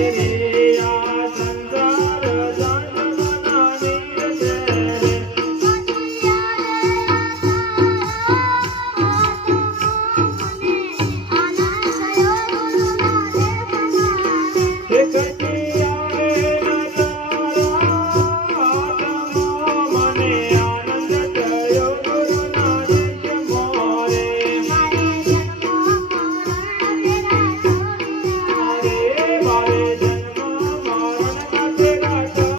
baby. Yeah.